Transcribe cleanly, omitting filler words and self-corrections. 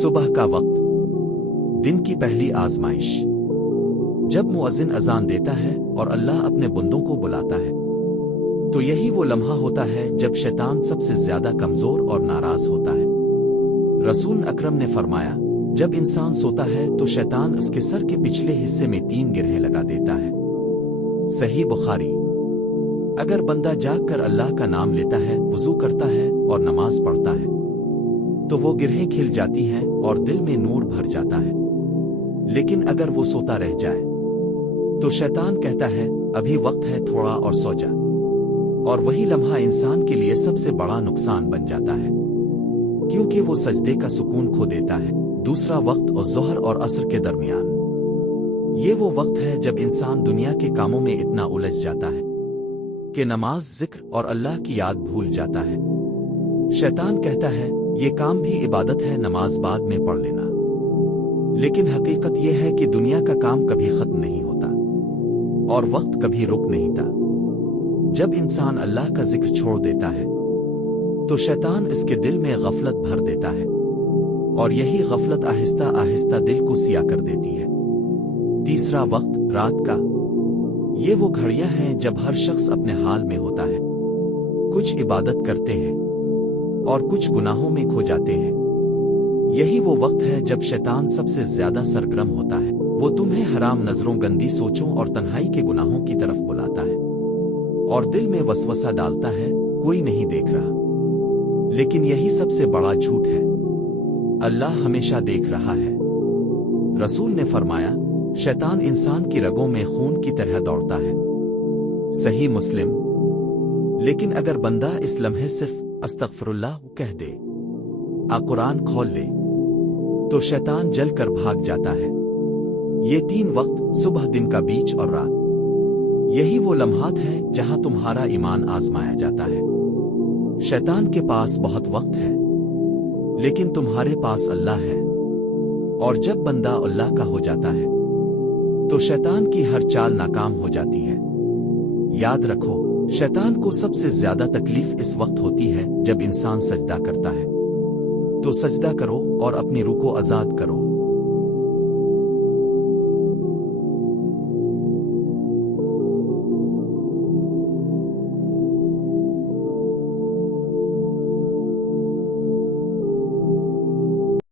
صبح کا وقت، دن کی پہلی آزمائش۔ جب مؤذن اذان دیتا ہے اور اللہ اپنے بندوں کو بلاتا ہے تو یہی وہ لمحہ ہوتا ہے جب شیطان سب سے زیادہ کمزور اور ناراض ہوتا ہے۔ رسول اکرم نے فرمایا، جب انسان سوتا ہے تو شیطان اس کے سر کے پچھلے حصے میں 3 گرہیں لگا دیتا ہے۔ صحیح بخاری۔ اگر بندہ جاگ کر اللہ کا نام لیتا ہے، وضو کرتا ہے اور نماز پڑھتا ہے تو وہ گرہیں کھل جاتی ہیں اور دل میں نور بھر جاتا ہے۔ لیکن اگر وہ سوتا رہ جائے تو شیطان کہتا ہے ابھی وقت ہے، تھوڑا اور سو جا، اور وہی لمحہ انسان کے لیے سب سے بڑا نقصان بن جاتا ہے، کیونکہ وہ سجدے کا سکون کھو دیتا ہے۔ دوسرا وقت اور ظہر اور عصر کے درمیان، یہ وہ وقت ہے جب انسان دنیا کے کاموں میں اتنا الجھ جاتا ہے کہ نماز، ذکر اور اللہ کی یاد بھول جاتا ہے۔ شیطان کہتا ہے یہ کام بھی عبادت ہے، نماز بعد میں پڑھ لینا، لیکن حقیقت یہ ہے کہ دنیا کا کام کبھی ختم نہیں ہوتا اور وقت کبھی رک نہیں تا۔ جب انسان اللہ کا ذکر چھوڑ دیتا ہے تو شیطان اس کے دل میں غفلت بھر دیتا ہے، اور یہی غفلت آہستہ آہستہ دل کو سیاہ کر دیتی ہے۔ تیسرا وقت، رات کا، یہ وہ گھڑیاں ہیں جب ہر شخص اپنے حال میں ہوتا ہے، کچھ عبادت کرتے ہیں اور کچھ گناہوں میں کھو جاتے ہیں۔ یہی وہ وقت ہے جب شیطان سب سے زیادہ سرگرم ہوتا ہے، وہ تمہیں حرام نظروں، گندی سوچوں اور تنہائی کے گناہوں کی طرف بلاتا ہے اور دل میں وسوسہ ڈالتا ہے کوئی نہیں دیکھ رہا، لیکن یہی سب سے بڑا جھوٹ ہے، اللہ ہمیشہ دیکھ رہا ہے۔ رسول نے فرمایا، شیطان انسان کی رگوں میں خون کی طرح دوڑتا ہے۔ صحیح مسلم۔ لیکن اگر بندہ اس لمحے صرف استغفر اللہ کہہ دے، قرآن کھول لے، تو شیطان جل کر بھاگ جاتا ہے۔ یہ 3 وقت، صبح، دن کا بیچ اور رات، یہی وہ لمحات ہیں جہاں تمہارا ایمان آزمایا جاتا ہے۔ شیطان کے پاس بہت وقت ہے، لیکن تمہارے پاس اللہ ہے، اور جب بندہ اللہ کا ہو جاتا ہے تو شیطان کی ہر چال ناکام ہو جاتی ہے۔ یاد رکھو، شیطان کو سب سے زیادہ تکلیف اس وقت ہوتی ہے جب انسان سجدہ کرتا ہے، تو سجدہ کرو اور اپنی روح کو آزاد کرو۔